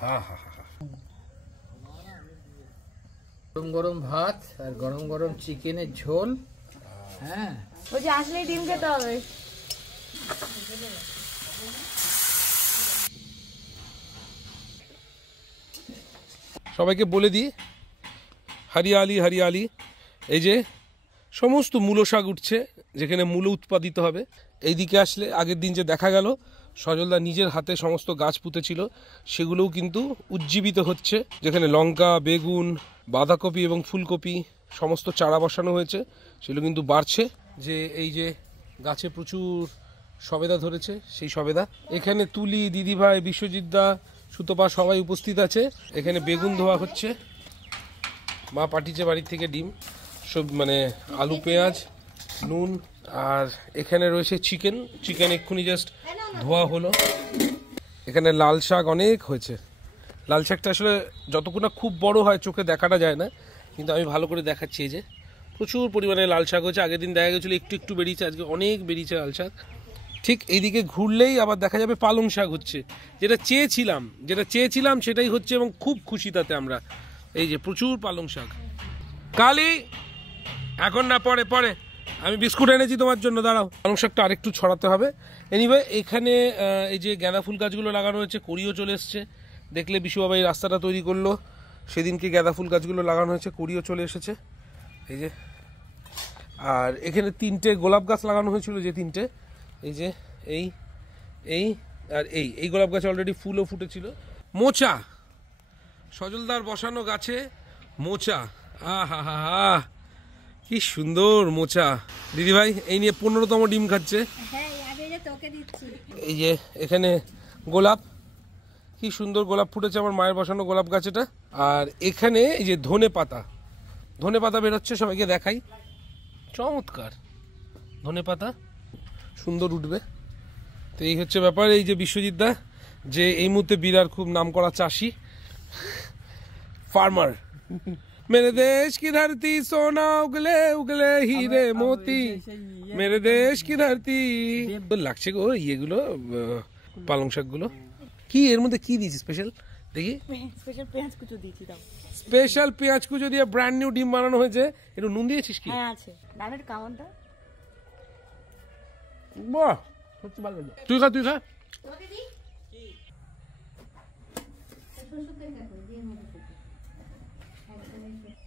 হ্যাঁ হ্যাঁ হ্যাঁ, গরম গরম ভাত আর গরম গরম চিকেনের ঝোল। হ্যাঁ বলছি আসলেই ডিম খেতে হবে। সবাইকে বলে দিই, হরিয়ালি হরিয়ালি, এই যে সমস্ত মূলো শাক উঠছে, যেখানে মূলো উৎপাদিত হবে। এইদিকে আসলে আগের দিন যে দেখা গেল সজলদা নিজের হাতে সমস্ত গাছ পুঁতেছিল, সেগুলোও কিন্তু উজ্জীবিত হচ্ছে, যেখানে লঙ্কা, বেগুন, বাঁধাকপি এবং ফুলকপি সমস্ত চারা বসানো হয়েছে, সেগুলো কিন্তু বাড়ছে। যে এই যে গাছে প্রচুর সবেদা ধরেছে, সেই সবেদা এখানে তুলি, দিদিভাই, বিশ্বজিৎদা, সুতপা সবাই উপস্থিত আছে। এখানে বেগুন ধোয়া হচ্ছে, মা পাঠিয়েছে বাড়ির থেকে ডিম, সব মানে আলু, পেঁয়াজ, নুন, আর এখানে রয়েছে চিকেন এক্ষুনি জাস্ট ধোয়া হলো। এখানে লাল শাক অনেক হয়েছে। লাল শাকটা আসলে যতক্ষণ না খুব বড় হয় চোখে দেখাটা যায় না, কিন্তু আমি ভালো করে দেখাচ্ছি। এই যে প্রচুর পরিমাণে লাল শাক হয়েছে। আগের দিন দেখা গেছিলো একটু একটু বেরিয়েছে, আজকে অনেক বেরিয়েছে লাল শাক। ঠিক এইদিকে ঘুরলেই আবার দেখা যাবে পালং শাক হচ্ছে, যেটা চেয়েছিলাম সেটাই হচ্ছে, এবং খুব খুশি তাতে আমরা। এই যে প্রচুর পালং শাক। কালি এখন না, পরে পরে আমি বিস্কুট এনেছি তোমার জন্য, দাঁড়াও। পালং শাকটা আরেকটু ছড়াতে হবে। এনিওয়ে এখানে এই যে গাঁদা ফুল গাছগুলো লাগানো হয়েছে, কড়িও চলে এসছে। দেখলে বিশুবাবা এই রাস্তাটা তৈরি করলো, সেদিনকে গাঁদা ফুল গাছগুলো লাগানো হয়েছে, কড়িও চলে এসেছে। এই যে, আর এখানে 3টে গোলাপ গাছ লাগানো হয়েছিল, যে 3টে, এই যে এই আর এই গোলাপ গাছ অলরেডি ফুলও ফুটেছিল। মোচা, সজলদার বসানো গাছে মোচা, আহা হা হা, কি সুন্দর মোচা। দিদিভাই এই নিয়ে 15তম ডিম খাচ্ছে। এই যে এখানে গোলাপ, কি সুন্দর গোলাপ ফুটেছে, আমার মায়ের বসানো গোলাপ গাছ এটা। আর এখানে এই যে ধনে পাতা বেরোচ্ছে, সবাইকে দেখাই, চমৎকার ধনে পাতা, সুন্দর উঠবে। তো এই হচ্ছে ব্যাপার। এই যে বিশ্বজিৎদা, যে এই মুহূর্তে বিরার খুব নামকরা চাষি, ফার্মার। मेरे देश की धरती सोना उगले उगले हीरे मोती, मेरे देश की धरती। লাগছে গো ইয়েগুলো, পালং শাকগুলো। কি এর মধ্যে কি দিয়েছি স্পেশাল? দেখি, স্পেশাল পেঁয়াজ কুচো দিয়েছি। দাও, স্পেশাল পেঁয়াজ কুচো দিয়ে ব্র্যান্ড নিউ ডিম বানানো হয়েছে। একটু নুন দিয়েছিস কি? হ্যাঁ আছে, ডানের কামনটা। বাহ, সত্যি ভালো লাগে। তুই খা।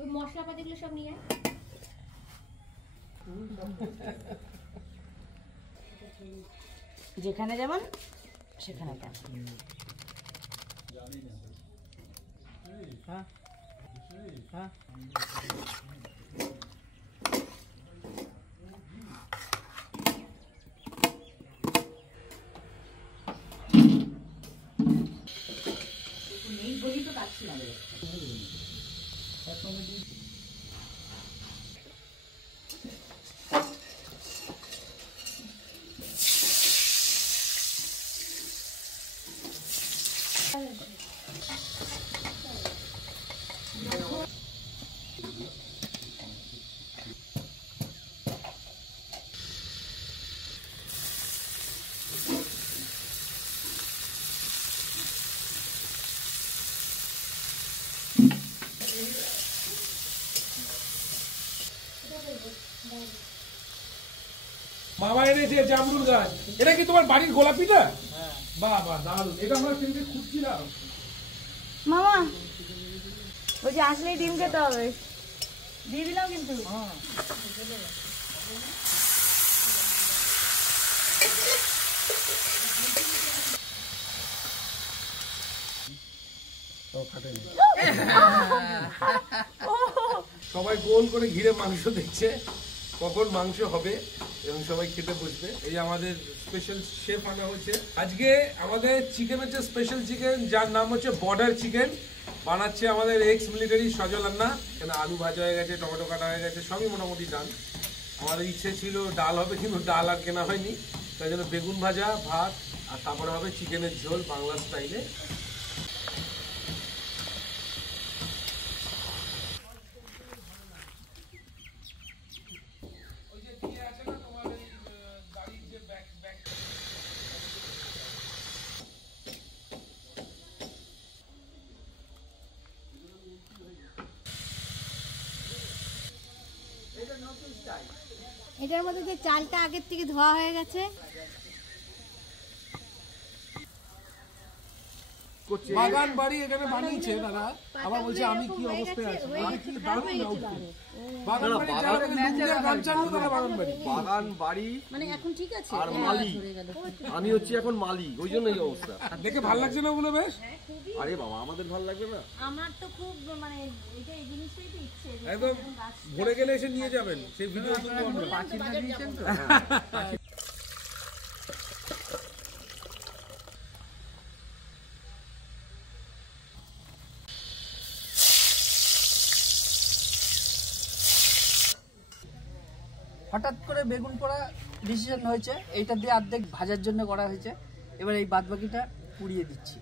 ওই মশলাপাতিগুলো সব নিয়ে যেখানে যেমন সেখানে তেমন। মামা এনেছে জামরুল গাছ। এটা কি তোমার বাড়ির গোলাপিটা? বাহ বাহ, দারুণ। এটা আমরা কিন্তু খুঁজছিলাম। মামা বলছি আসলেই ডিম খেতে হবে, দিয়ে দিলাম কিন্তু। সবাই গোল করে ঘিরে মাংস দেখছে, কখন মাংস হবে এবং সবাই খেতে বসবে। এই যে আমাদের স্পেশাল শেফ আনা হচ্ছে আজকে। আমাদের চিকেন হচ্ছে স্পেশাল চিকেন, যার নাম হচ্ছে বর্ডার চিকেন। বানাচ্ছে আমাদের এক্স মিলিটারি সজল আন্না। এখানে আলু ভাজা হয়ে গেছে, টমেটো কাটা হয়ে গেছে, সবই মোটামুটি ডান। আমাদের ইচ্ছে ছিল ডাল হবে, কিন্তু ডাল আর কেনা হয়নি, তাই জন্য বেগুন ভাজা, ভাত, আর তারপরে হবে চিকেনের ঝোল বাংলা স্টাইলে। এটার মধ্যে যে চালটা আগের থেকে ধোয়া হয়ে গেছে, বাগান বাড়ি এখানে বানিয়েছে দাদা, আবার বলছে আমি কি অবস্থায় আছি, আমি কি দারুণ আউটপুট। বাগান বাড়ি যারা লুঙ্গির গামছা নিয়ে বাগান বাড়ি, বাগান বাড়ি মানে এখন ঠিক আছে। আর মালি, আমি হচ্ছি এখন মালি, ওই জন্য এই অবস্থা। দেখে ভালো লাগছে না বলে বেশ? আরে বাবা আমাদের ভালো লাগবে না? আমার তো খুব মানে এটা এই জিনিসটাই তো ইচ্ছে যে একদম ভরে গেলে এসে নিয়ে যাবেন, সেই ভিডিও তুলবো আমরা। পাঁচিলটা দিয়েছেন তো? হঠাৎ করে বেগুন পোড়া ডিসিশন হয়েছে, এইটা দিয়ে অর্ধেক ভাজার জন্য করা হয়েছে। এবার এই বাদবাকিটা পুড়িয়ে দিচ্ছি।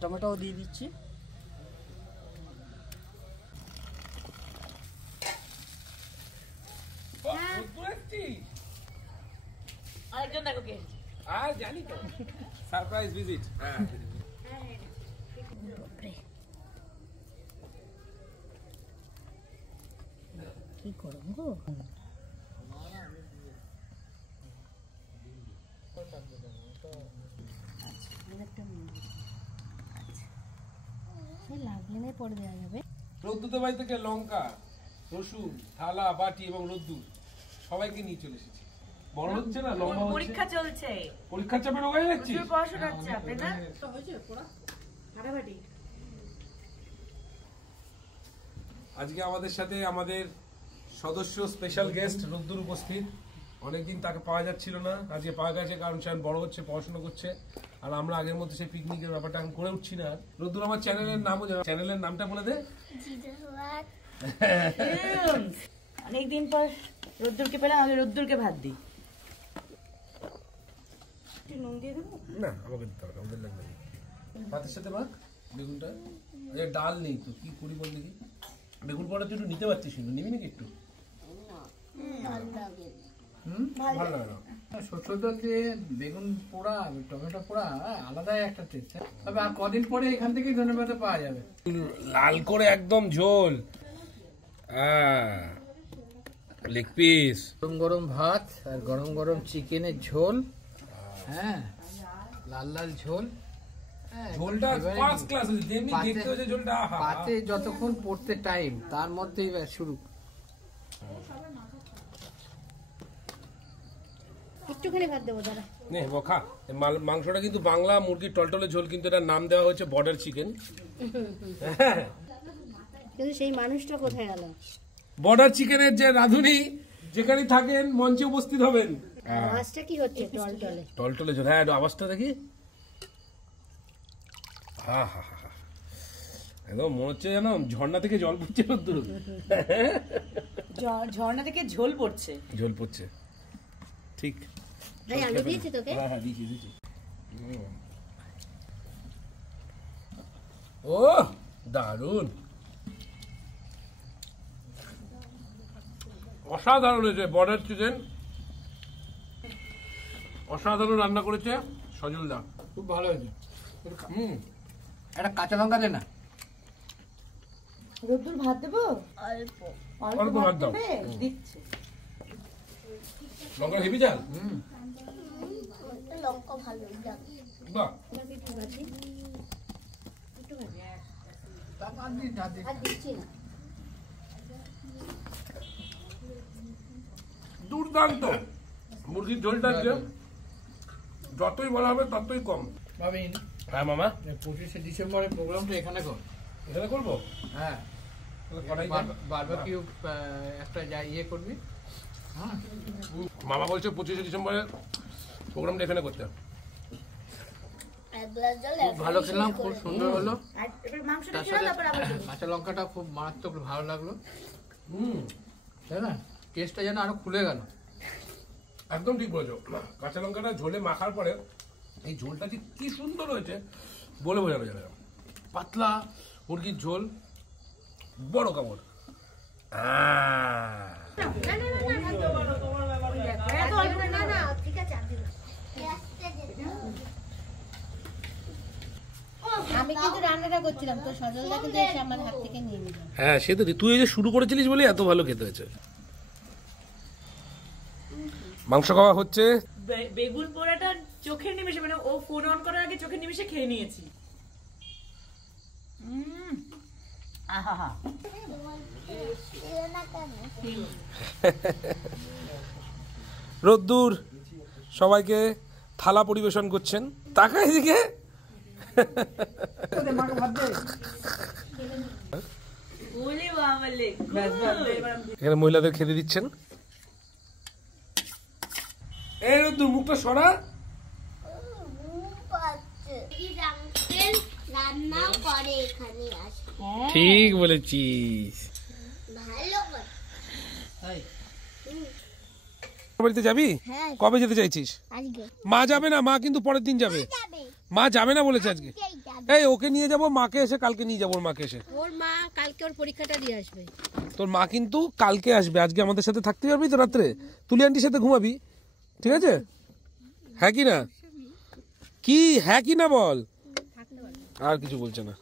টমেটোও দিয়ে দিচ্ছি। আরেকজন দেখো কে আর জানি তো, সারপ্রাইজ ভিজিট। হ্যাঁ কি করব গো? লাগলে না পরে দেওয়া যাবে। রোদ্দুতে বাড়ি থেকে লঙ্কা, রসুন, থালা, বাটি এবং রোদ্দুর সবাইকে নিয়ে চলে এসেছি। বড় হচ্ছে না, লম্বা হচ্ছে। পরীক্ষা চলছে, পরীক্ষার চাপে রোগাই যাচ্ছি। পড়াশোনার চাপে না ফাটাফাটি। আজকে আমাদের সাথে আমাদের সদস্য স্পেশাল গেস্ট রোদ্দুর উপস্থিত। অনেকদিন তাকে পাওয়া যাচ্ছিল না, আজকে পাওয়া গেছে, কারণ সে বড় হচ্ছে, পড়াশোনা করছে। আর আমরা আগের মধ্যে সেই পিকনিকের ব্যাপারটা এখন করে উঠছি না। রোদ্দুর আমার চ্যানেলের নামও, চ্যানেলের নামটা বলে দে। অনেকদিন পর রোদ্দুরকে পেলাম, আমি রোদ্দুরকে ভাত দিই। একটু নুন দিয়ে দেবো? না আমাকে দিতে হবে, আমাদের লাগবে না। ভাতের সাথে মাখ বেগুনটা। আরে ডাল নেই তো, কি করি বল দেখি। বেগুন পোড়া তুই একটু নিতে পারছিস, কিন্তু নিবি নাকি একটু? ভালো লাগে না। সরষের তেল দিয়ে বেগুন পোড়া, টমেটো পোড়া আলাদাই একটা টেস্ট। তবে আর কদিন পরে এখান থেকেই ধনেপাতা পাওয়া যাবে। লাল করে একদম ঝোল, লেগ পিস, গরম গরম ভাত আর গরম গরম চিকেনের ঝোল। হ্যাঁ, লাল লাল ঝোল। ঝোলটা ফার্স্ট ক্লাস, যেমনি দেখতে হচ্ছে ঝোলটা। পাতে যতক্ষণ পড়তে টাইম, তার মধ্যেই শুরু। একটুখানি ভাত দেবো দাদা। নে খা। মাংসটা কিন্তু বাংলা মুরগির টলটলে ঝোল, কিন্তু এটার নাম দেওয়া হয়েছে বর্ডার চিকেন। কিন্তু সেই মানুষটা কোথায় গেল? বর্ডার চিকেনের যে রাঁধুনি যেখানে থাকেন মঞ্চে উপস্থিত হবেন। আওয়াজটা কি হচ্ছে টলটলে? টলটলে ঝোল, হ্যাঁ আওয়াজটা দেখি। হা হা হা, একদম মনে হচ্ছে যেন ঝর্ণা থেকে জল পড়ছে। ঝর্ণা থেকে ঝোল পড়ছে, ঝোল পড়ছে, ঠিক। ভাই আলু দিয়েছি তোকে? হ্যাঁ হ্যাঁ দিয়েছি দিয়েছি। ও দারুন, অসাধারণ হয়েছে বর্ডার চিকেন, অসাধারণ রান্না করেছে সজল দা, খুব ভালো হয়েছে। একটা কাঁচা লঙ্কা দে না। রোদ্দুর ভাত দেবো? অল্প ভাত দাও। দিচ্ছে লঙ্কা হেভি জাল। লঙ্কা ভালো বাহ, দিচ্ছি না। দুর্দান্ত মুরগির ঝোলটা যে যতই বলা হবে ততই কম। ভাবিন, হ্যাঁ মামা, 25শে ডিসেম্বরের প্রোগ্রামটা এখানে কর। এখানে করবো? হ্যাঁ, বারবিকিউ একটা ইয়ে করবি। হ্যাঁ, মামা বলছে 25শে ডিসেম্বরে প্রোগ্রামটা এখানে করতে। খুব ভালো খেলাম, খুব সুন্দর হলো। এবার মাংসটা তার খেয়ে সাথে তারপর আবার কাঁচা লঙ্কাটা খুব মারাত্মক ভালো লাগলো, তাই না? টেস্টটা যেন আরো খুলে গেল। একদম ঠিক বলেছো। কাঁচা লঙ্কাটা ঝোলে মাখার পরে এই ঝোলটা যে কি সুন্দর হয়েছে বলে বোঝানো যাবে না। পাতলা মুরগির ঝোল, বড় কামড়। আমি কিন্তু রান্নাটা করছিলাম, তো সজলদা কিন্তু এসে আমার হাত থেকে নিয়ে নিল। হ্যাঁ সে তো তুই এই যে শুরু করেছিলিস বলে এত ভালো খেতে হয়েছে। মাংস খাওয়া হচ্ছে। বেগুন পোড়াটা চোখের নিমেষে, মানে ও ফোন অন করার আগে চোখের নিমেষে খেয়ে নিয়েছি। আহা, রোদ্দুর সবাইকে থালা পরিবেশন করছেন। তাকায় এদিকে। মাকে ভাত দে। ওলে বাবালে, ব্যাস, ব্যাস, দে, এবার এখানে মহিলাদের খেতে দিচ্ছেন। এই রোদ্দুর মুখটা সরা। রান্না করে এখানে আসে, ঠিক বলেছিস। ভালো বাড়িতে যাবি? হ্যাঁ। কবে যেতে চাইছিস? আজকে মা যাবে না, মা কিন্তু পরের দিন যাবে। মা যাবে না বলেছে আজকে। এই ওকে নিয়ে যাবো, মাকে এসে কালকে নিয়ে যাবো। ওর মাকে এসে, ওর মা কালকে ওর পরীক্ষাটা দিয়ে আসবে। তোর মা কিন্তু কালকে আসবে। আজকে আমাদের সাথে থাকতে পারবি তো রাত্রে? তুলি আন্টির সাথে ঘুমাবি, ঠিক আছে? হ্যাঁ কি না? কি হ্যাঁ কি না বল। আর কিছু বলছে না।